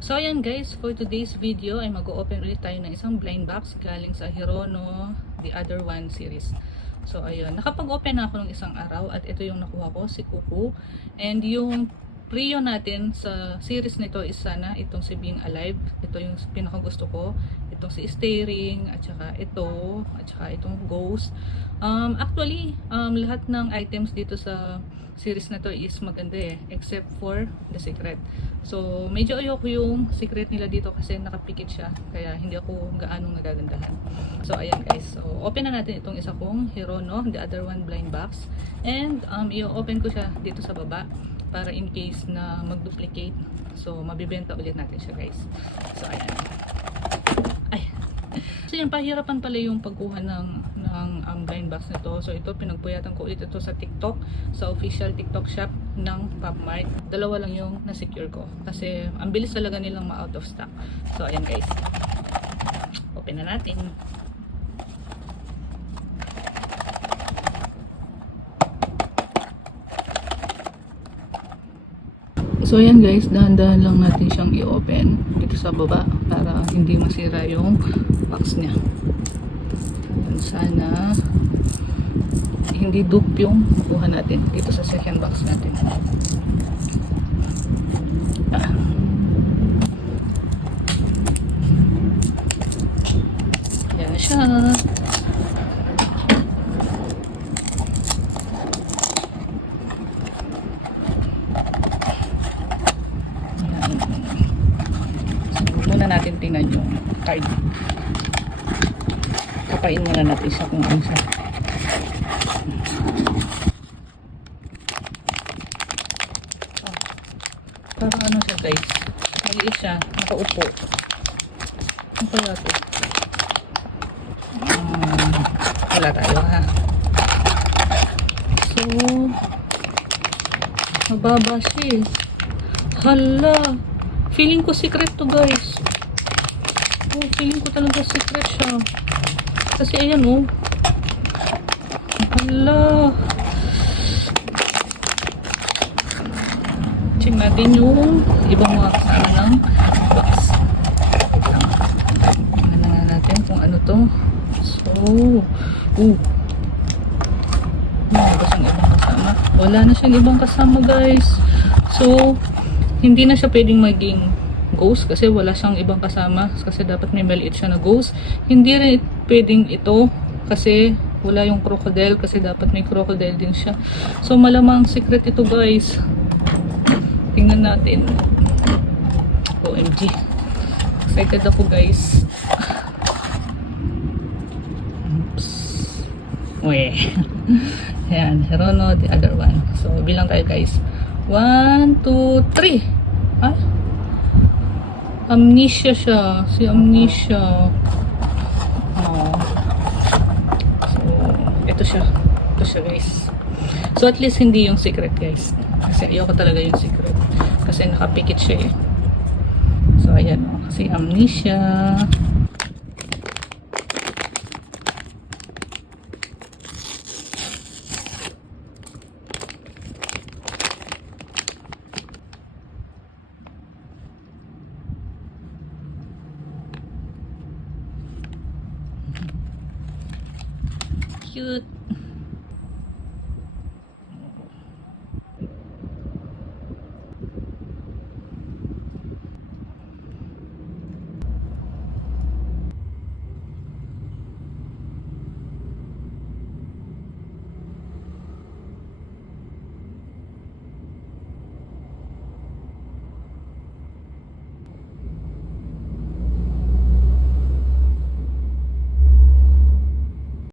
So ayan guys, for today's video ay mag-open ulit tayo ng isang blind box galing sa Hirono The Other One series. So ayun, nakapag-open na ako ng isang araw at ito yung nakuha ko, si Kuku. And yung prio natin sa series nito is sana itong si Being Alive. Ito yung pinakagusto ko. Itong si Staring at saka ito at saka itong Ghost. Actually, lahat ng items dito sa series na to is maganda except for the secret. So medyo ayoko yung secret nila dito kasi nakapikit siya kaya hindi ako gaanong nagagandahan. So ayan guys, so open na natin itong isa kong Hirono The Other One blind box and i-open ko siya dito sa baba para in case na mag-duplicate, so mabibenta ulit natin siya guys. So ayan, so yan, pahirapan pala yung pagkuha ng blind box nito. So ito, pinagpuyatan ko ulit ito sa TikTok, sa official TikTok shop ng PopMart. Dalawa lang yung na-secure ko kasi ang bilis talaga nilang ma-out of stock. So ayan guys, open na natin. So ayan guys, dahan-dahan lang natin siyang i-open dito sa baba para hindi masira yung box niya. Yan, sana hindi dupe yung makuha natin dito sa second box natin. Yan na siya. Natin tingnan yung card. Kapain muna natin siya kung ano siya. Parang ano siya guys, maliit siya, nakaupo. Ano kaya ito? Wala tayo ha. So mababa siya. Hala, feeling ko secret to guys. Oh, feeling ko talaga secret siya. Kasi ayan oh. Hala. Check natin yung ibang mga kasama ng box. Tingnan na natin kung ano to. So, wala ba siyang ibang kasama? Wala na siyang ibang kasama guys. So, hindi na siya pwedeng maging ghost kasi wala siyang ibang kasama kasi dapat may maliit siya na ghost. Hindi rin pwedeng ito kasi wala yung crocodile kasi dapat may crocodile din siya. So malamang secret ito guys. Tingnan natin. OMG. Excited ako guys. Oops. Weh. Ayan. Hirono The Other One. So bilang tayo guys. 1, 2, 3. Ah? Amnesia siya. Si Amnesia. Oh. So, ito siya. Ito siya guys. So, at least hindi yung secret guys. Kasi ayoko talaga yung secret. Kasi nakapikit siya eh. So, ayan o. Si Amnesia. Cute.